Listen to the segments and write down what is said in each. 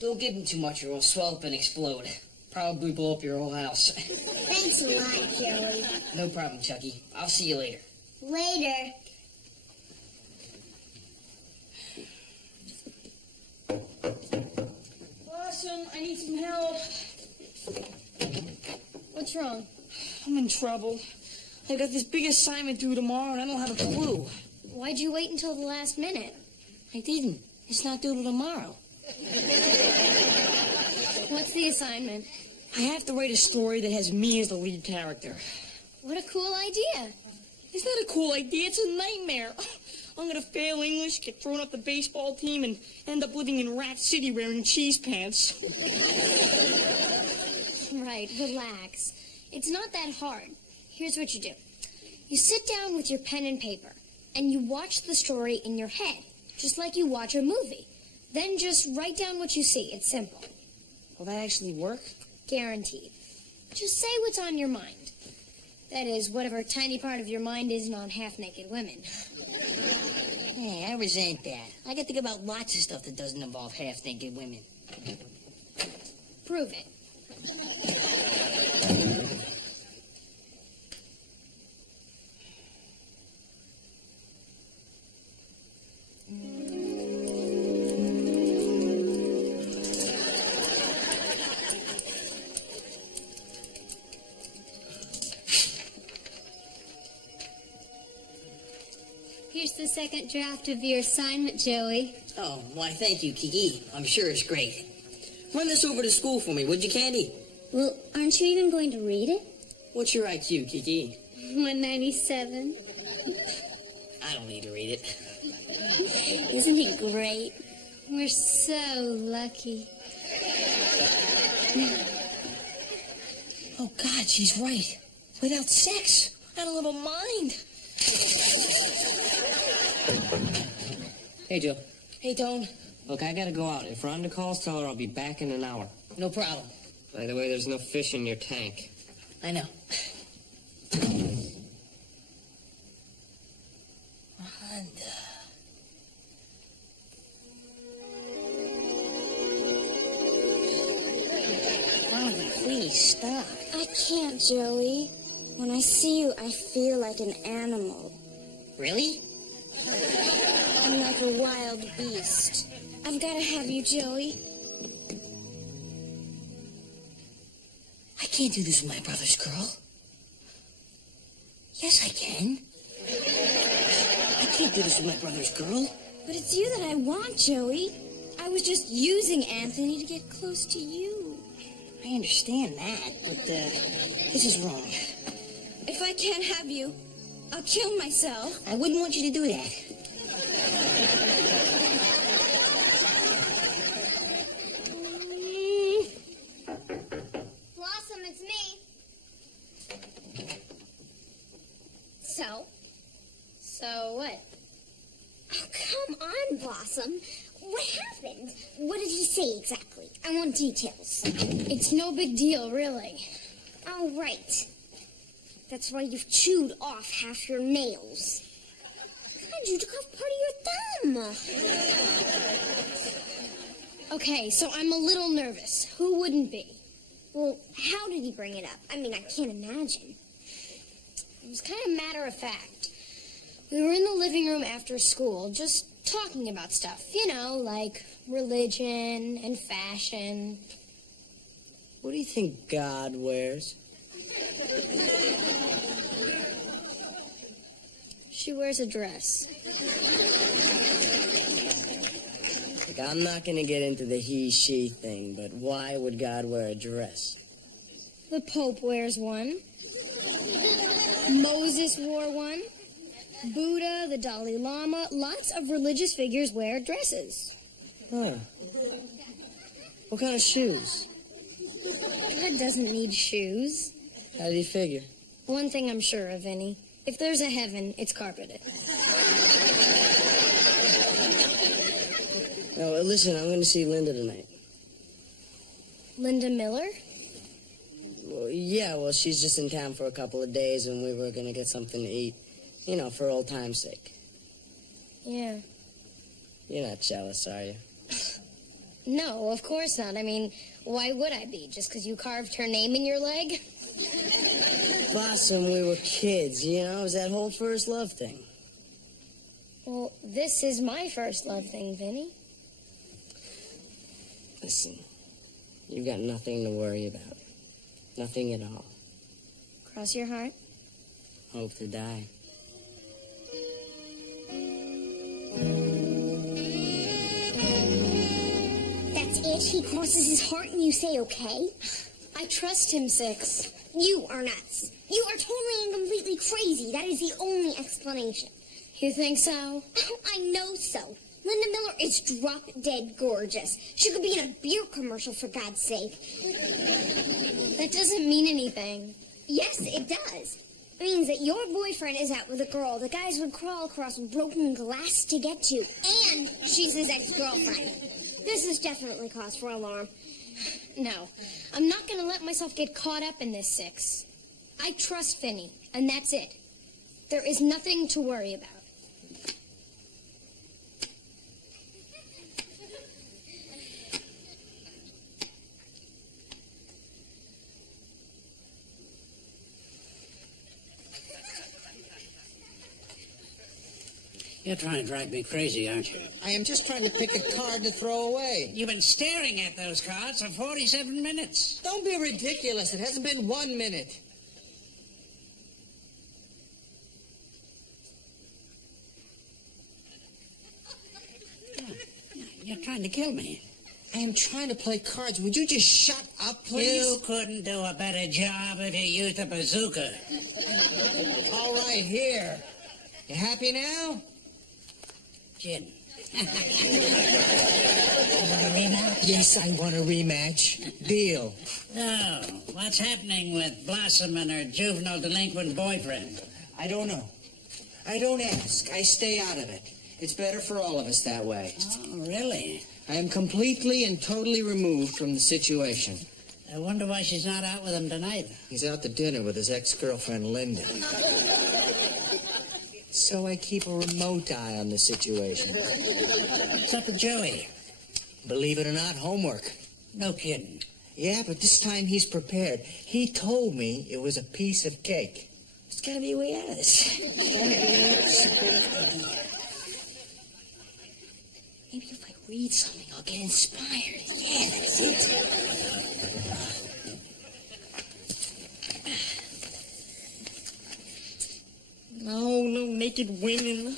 Don't give him too much or he'll swell up and explode. Probably blow up your whole house. Thanks a lot, Joey. No problem, Chucky. I'll see you later. Later. Blossom, I need some help. What's wrong? I'm in trouble. I got this big assignment due tomorrow and I don't have a clue. Why'd you wait until the last minute? I didn't. It's not due till tomorrow. What's the assignment? I have to write a story that has me as the lead character. What a cool idea. It's not a cool idea. It's a nightmare. I'm going to fail English, get thrown off the baseball team, and end up living in Rat City wearing cheese pants. Right, relax. It's not that hard. Here's what you do. You sit down with your pen and paper, and you watch the story in your head, just like you watch a movie. Then just write down what you see. It's simple. Will that actually work? Guaranteed. Just say what's on your mind. That is, whatever tiny part of your mind isn't on half-naked women. Hey, I resent that. I can think about lots of stuff that doesn't involve half-naked women. Prove it. Here's the second draft of your assignment, Joey. Oh, why, thank you, Kiki. I'm sure it's great. Run this over to school for me, would you, Candy? Well, aren't you even going to read it? What's your IQ, Kiki? 197. I don't need to read it. Isn't it great? We're so lucky. Oh, God, she's right. Without sex, I don't have a mind. Hey, Joe. Hey, Tone. Look, I gotta go out. If Rhonda calls, tell her I'll be back in an hour. No problem. By the way, there's no fish in your tank. I know. Rhonda, please stop. I can't, Joey. When I see you, I feel like an animal. Really? I'm like a wild beast. I've got to have you, Joey. I can't do this with my brother's girl. Yes, I can. I can't do this with my brother's girl. But it's you that I want, Joey. I was just using Anthony to get close to you. I understand that, but this is wrong. If I can't have you, I'll kill myself. I wouldn't want you to do that. Blossom, it's me. So what? Oh, come on, Blossom. What happened? What did he say exactly? I want details. It's no big deal, really. Oh, right. That's why you've chewed off half your nails. And you took off part of your thumb. Okay, so I'm a little nervous. Who wouldn't be? Well, how did he bring it up? I mean, I can't imagine. It was kind of matter of fact. We were in the living room after school, just talking about stuff. You know, like religion and fashion. What do you think God wears? She wears a dress. Look, I'm not going to get into the he-she thing, but why would God wear a dress? The Pope wears one. Moses wore one. Buddha, the Dalai Lama, lots of religious figures wear dresses. Huh. What kind of shoes? God doesn't need shoes. How did he figure? One thing I'm sure of, Vinny. If there's a heaven, it's carpeted. No, listen, I'm going to see Linda tonight. Linda Miller? Well, yeah, well, she's just in town for a couple of days, and we were going to get something to eat. You know, for old time's sake. Yeah. You're not jealous, are you? No, of course not. I mean, why would I be? Just because you carved her name in your leg? Blossom, we were kids, you know? It was that whole first love thing. Well, this is my first love thing, Vinny. Listen, you've got nothing to worry about. Nothing at all. Cross your heart. Hope to die. That's it? He crosses his heart and you say okay? I trust him, Six. You are nuts. You are totally and completely crazy. That is the only explanation. You think so? I know so. Linda Miller is drop-dead gorgeous. She could be in a beer commercial, for God's sake. That doesn't mean anything. Yes, it does. It means that your boyfriend is out with a girl the guys would crawl across broken glass to get to, and she's his ex-girlfriend. This is definitely cause for alarm. No, I'm not going to let myself get caught up in this, Six. I trust Vinny, and that's it. There is nothing to worry about. You're trying to drive me crazy, aren't you? I am just trying to pick a card to throw away. You've been staring at those cards for 47 minutes. Don't be ridiculous. It hasn't been 1 minute. You're trying to kill me. I am trying to play cards. Would you just shut up, please? You couldn't do a better job if you used a bazooka. All right, here. You happy now? Kid. Want a rematch? Yes, I want a rematch. Deal. No. What's happening with Blossom and her juvenile delinquent boyfriend? I don't know. I don't ask. I stay out of it. It's better for all of us that way. Oh, really? I am completely and totally removed from the situation. I wonder why she's not out with him tonight. He's out to dinner with his ex-girlfriend, Linda. So I keep a remote eye on the situation. What's up with Joey? Believe it or not, homework. No kidding. Yeah, but this time he's prepared. He told me it was a piece of cake. There's gotta be a way out of this. Maybe if I read something, I'll get inspired. Yeah, that's it. No, no naked women.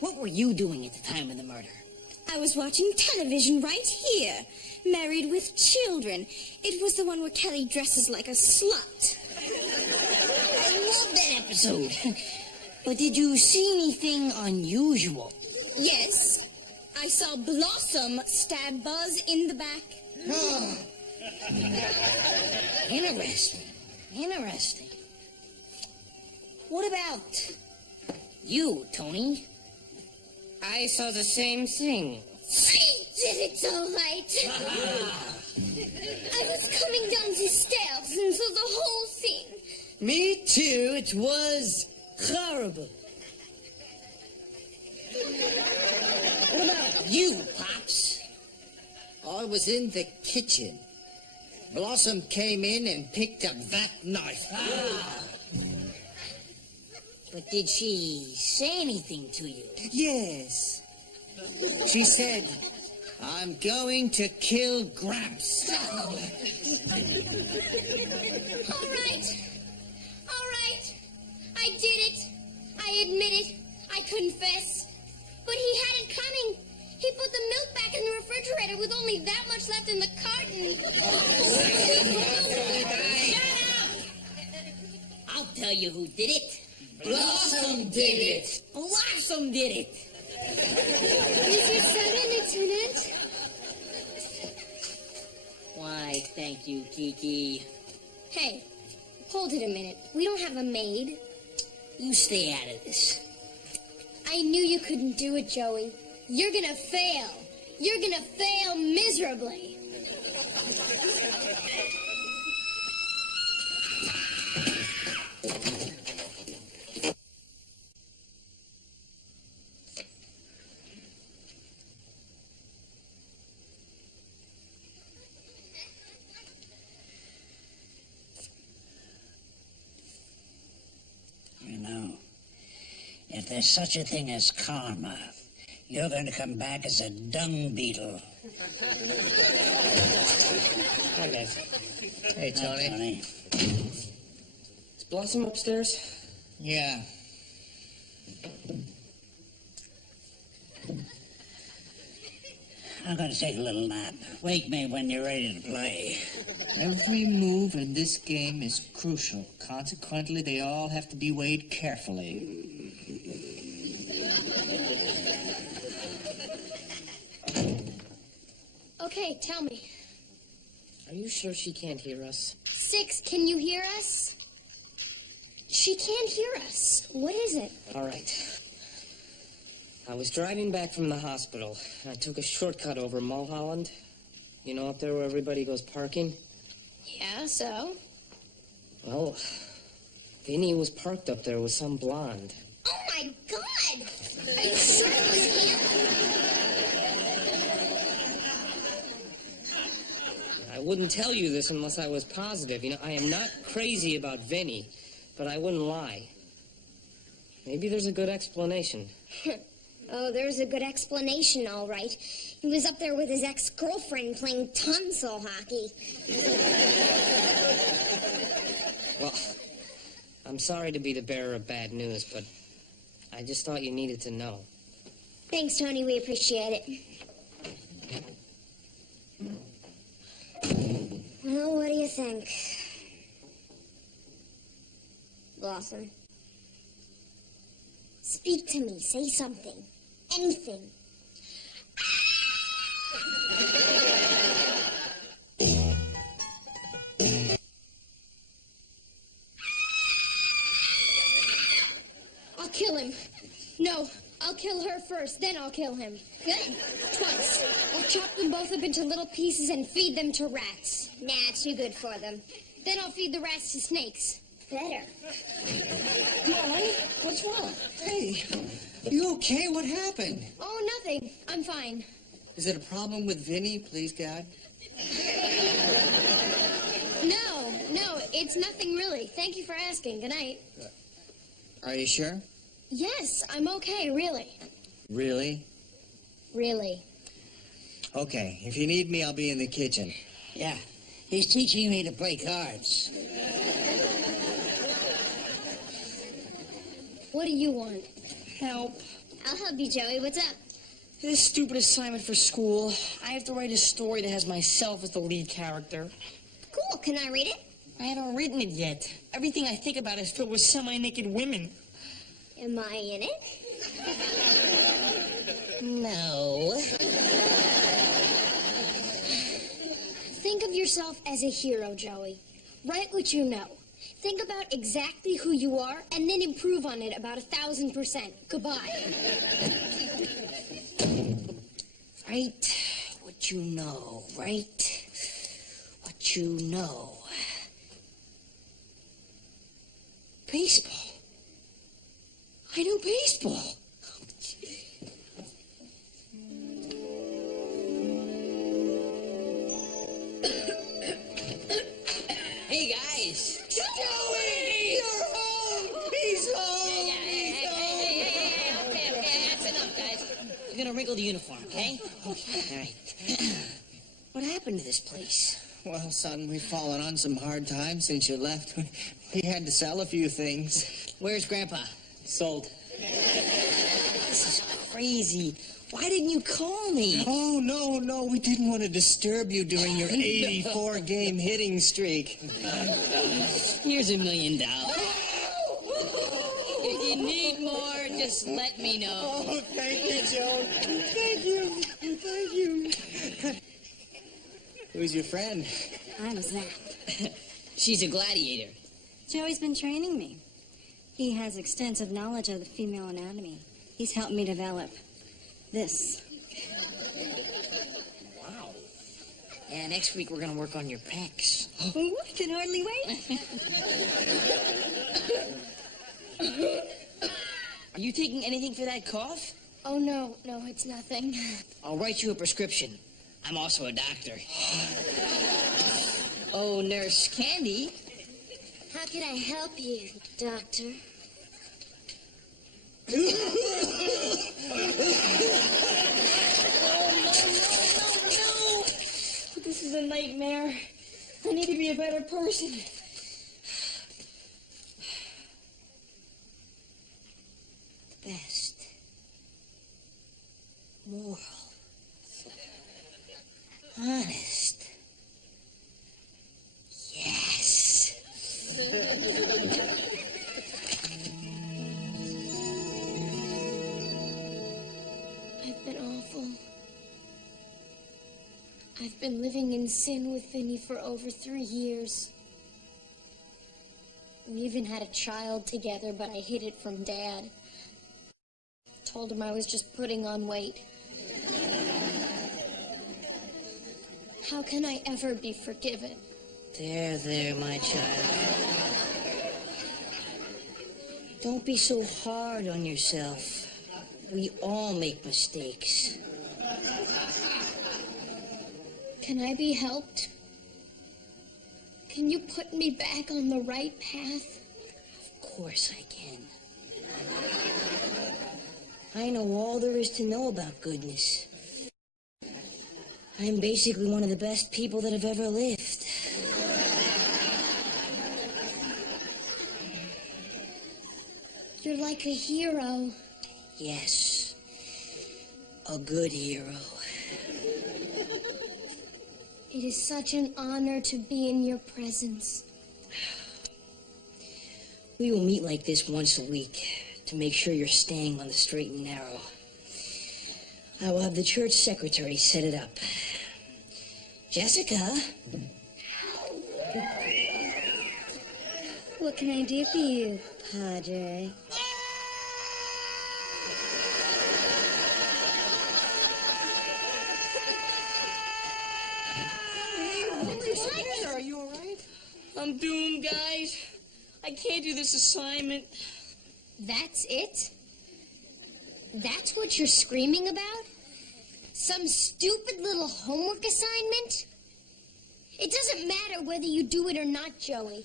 What were you doing at the time of the murder? I was watching television right here. Married with Children. It was the one where Kelly dresses like a slut. I love that episode. But did you see anything unusual? Yes, I saw Blossom stab Buzz in the back. Interesting. Interesting. What about you, Tony? I saw the same thing. Did it all right? I was coming down the stairs and saw the whole thing. Me too. It was horrible. What about you, Pops? I was in the kitchen. Blossom came in and picked up that knife. But did she say anything to you? Yes. She said, I'm going to kill Gramps. All right. I did it. I admit it. I confess. But he had it coming. He put the milk back in the refrigerator with only that much left in the carton. Shut up! I'll tell you who did it. Blossom did it. Blossom did it. Is it sudden, Lieutenant? Why, thank you, Kiki. Hey, hold it a minute. We don't have a maid. You stay out of this. I knew you couldn't do it, Joey. You're gonna fail. You're gonna fail miserably. You know, if there's such a thing as karma, you're going to come back as a dung beetle. Hi, guys. Hey, Tony. Tony. Is Blossom upstairs? Yeah. I'm going to take a little nap. Wake me when you're ready to play. Every move in this game is crucial. Consequently, they all have to be weighed carefully. Okay, tell me. Are you sure she can't hear us? 6, can you hear us? She can't hear us. What is it? All right. I was driving back from the hospital. I took a shortcut over Mulholland. You know, up there where everybody goes parking? Yeah, so? Well, Vinny was parked up there with some blonde. Oh my God! Are you sure it was him? I wouldn't tell you this unless I was positive. You know, I am not crazy about Vinny, but I wouldn't lie. Maybe there's a good explanation. Oh, there's a good explanation, all right. He was up there with his ex-girlfriend playing tonsil hockey. Well, I'm sorry to be the bearer of bad news, but I just thought you needed to know. Thanks, Tony. We appreciate it. Well, what do you think? Blossom. Speak to me. Say something. Anything. I'll kill him. No, I'll kill her first, then I'll kill him. Good. Twice. I'll chop them both up into little pieces and feed them to rats. Nah, too good for them. Then I'll feed the rats to snakes. Better. Molly, what's wrong? Hey, you okay? What happened? Oh, nothing. I'm fine. Is it a problem with Vinny, please, God? No, it's nothing really. Thank you for asking. Good night. Are you sure? Yes, I'm okay, really. Really? Really. Okay, if you need me, I'll be in the kitchen. Yeah, he's teaching me to play cards. What do you want? Help. I'll help you, Joey. What's up? This stupid assignment for school. I have to write a story that has myself as the lead character. Cool. Can I read it? I haven't written it yet. Everything I think about is filled with semi-naked women. Am I in it? No. Think of yourself as a hero, Joey. Write what you know. Think about exactly who you are, and then improve on it about 1,000%. Goodbye. Right what you know, right what you know. Baseball. I know baseball. Hey, guys. Joey! You're home! He's home! Okay, that's enough, guys. You're gonna wrinkle the uniform, okay? Okay, all right. What happened to this place? Well, son, we've fallen on some hard times since you left. We had to sell a few things. Where's Grandpa? Sold. This is crazy. Why didn't you call me? Oh, no, we didn't want to disturb you during your 84-game hitting streak. Here's $1 million. If you need more, just let me know. Oh, thank you, Joe. Thank you. Who's your friend? I'm Zach. She's a gladiator. Joey's been training me. He has extensive knowledge of the female anatomy. He's helped me develop this. Wow. And next week we're gonna work on your pecs. Oh, I can hardly wait. Are you taking anything for that cough? Oh, no, it's nothing. I'll write you a prescription. I'm also a doctor. Oh, Nurse Candy. How can I help you, Doctor? No! This is a nightmare. I need to be a better person. Best. Moral. Honest. Yes. I've been awful. I've been living in sin with Vinny for over 3 years. We even had a child together, but I hid it from Dad. Told him I was just putting on weight. How can I ever be forgiven? There, my child. Don't be so hard on yourself. We all make mistakes. Can I be helped? Can you put me back on the right path? Of course I can. I know all there is to know about goodness. I'm basically one of the best people that have ever lived. You're like a hero. Yes, a good hero. It is such an honor to be in your presence. We will meet like this once a week to make sure you're staying on the straight and narrow. I will have the church secretary set it up. Jessica? What can I do for you, Padre? Are you all right? I'm doomed, guys. I can't do this assignment. That's it? That's what you're screaming about? Some stupid little homework assignment? It doesn't matter whether you do it or not, Joey.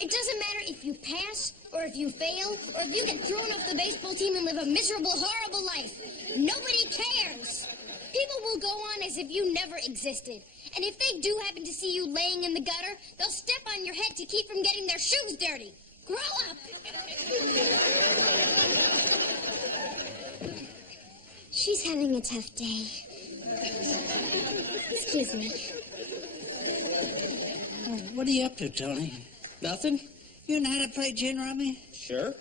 It doesn't matter if you pass or if you fail or if you get thrown off the baseball team and live a miserable, horrible life. Nobody cares. People will go on as if you never existed. And if they do happen to see you laying in the gutter, they'll step on your head to keep from getting their shoes dirty. Grow up! She's having a tough day. Excuse me. Oh, what are you up to, Tony? Nothing? You know how to play gin rummy? Sure.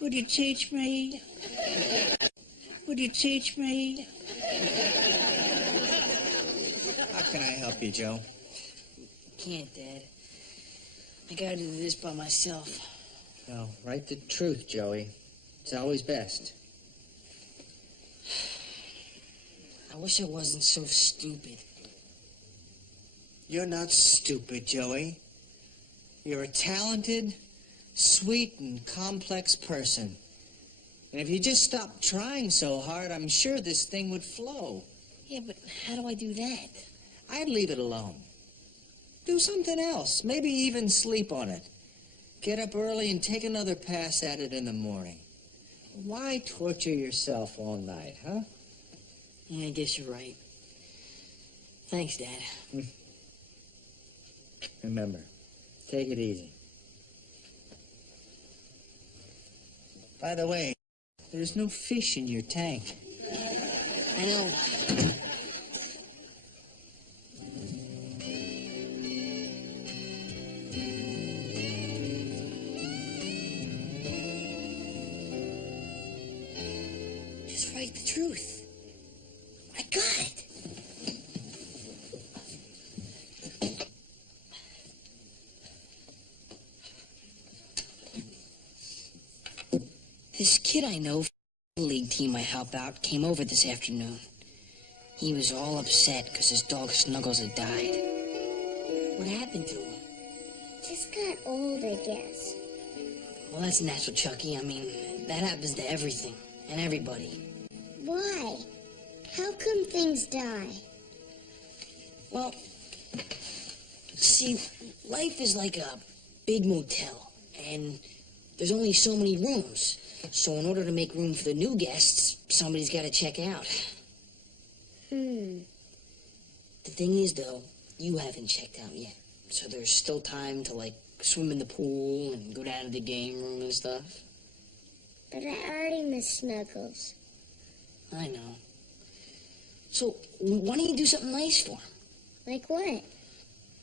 Would you teach me? Would you teach me? How can I help you, Joe? Can't, Dad. I gotta do this by myself. No, write the truth, Joey. It's always best. I wish I wasn't so stupid. You're not stupid, Joey. You're a talented, sweet, and complex person. And if you just stopped trying so hard, I'm sure this thing would flow. Yeah, but how do I do that? I'd leave it alone. Do something else. Maybe even sleep on it. Get up early and take another pass at it in the morning. Why torture yourself all night, huh? Yeah, I guess you're right. Thanks, Dad. Remember, take it easy. By the way, there's no fish in your tank. I know. Just write the truth. I got it. kid I know from the league team I help out came over this afternoon. He was all upset because his dog Snuggles had died. What happened to him? Just got old, I guess. Well, that's natural, Chucky. I mean, that happens to everything and everybody. Why? How come things die? Well, see, life is like a big motel, and there's only so many rooms. So in order to make room for the new guests, somebody's got to check out. The thing is, though, you haven't checked out yet. So there's still time to, like, swim in the pool and go down to the game room and stuff. But I already miss Snuggles. I know. So why don't you do something nice for him? Like what?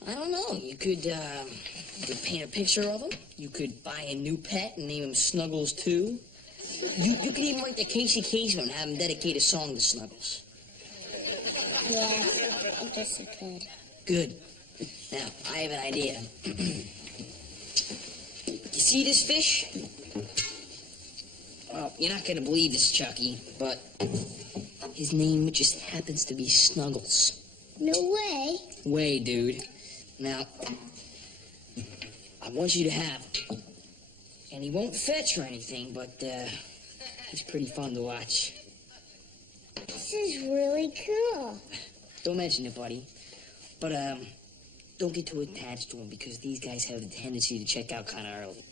I don't know. You could paint a picture of him. You could buy a new pet and name him Snuggles, too. You could even write to Casey Kasem and have him dedicate a song to Snuggles. Yeah, I guess I could. Good. Now, I have an idea. You see this fish? Well, you're not going to believe this, Chucky, but his name just happens to be Snuggles. No way. Way, dude. Now, I want you to have him. And he won't fetch or anything, but he's pretty fun to watch. This is really cool. Don't mention it, buddy. But, don't get too attached to him because these guys have the tendency to check out kind of early.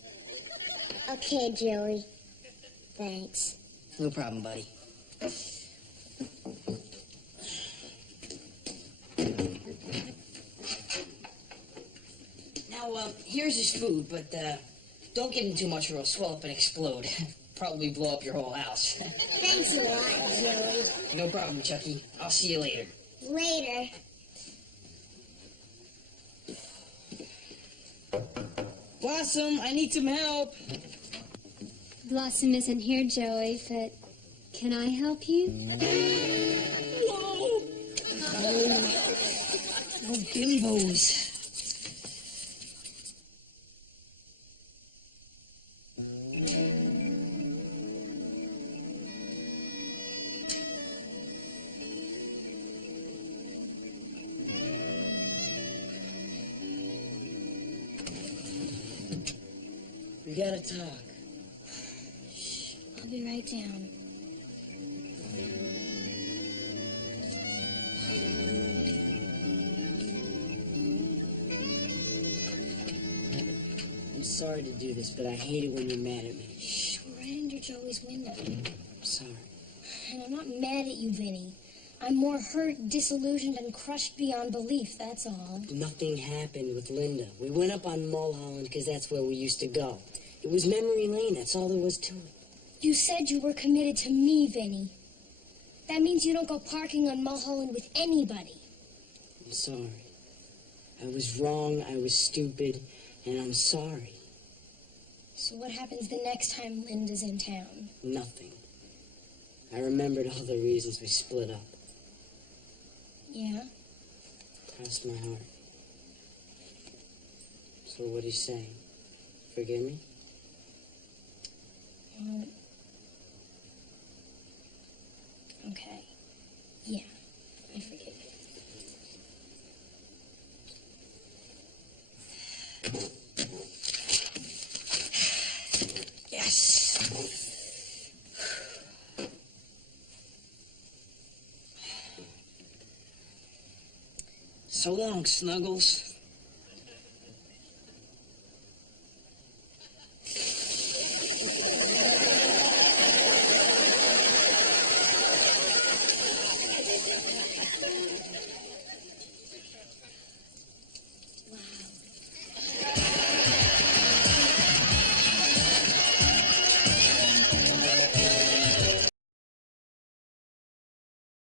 Okay, Joey. Thanks. No problem, buddy. Now, here's his food, but, don't give him too much or he'll swell up and explode. Probably blow up your whole house. Thanks a lot, Joey. No problem, Chucky. I'll see you later. Later. Blossom, I need some help. Blossom isn't here, Joey, but can I help you? Whoa! Oh, bimbos. We gotta talk. Shh, I'll be right down. I'm sorry to do this, but I hate it when you're mad at me. Shh, we're right under Joey's window. I'm sorry. And I'm not mad at you, Vinny. I'm more hurt, disillusioned, and crushed beyond belief, that's all. Nothing happened with Linda. We went up on Mulholland because that's where we used to go. It was memory lane, that's all there was to it. You said you were committed to me, Vinny. That means you don't go parking on Mulholland with anybody. I'm sorry. I was wrong, I was stupid, and I'm sorry. So what happens the next time Linda's in town? Nothing. I remembered all the reasons we split up. Yeah? Crossed my heart. So what do you say? Forgive me? Okay. Yeah, I forgive you. Yes! So long, Snuggles.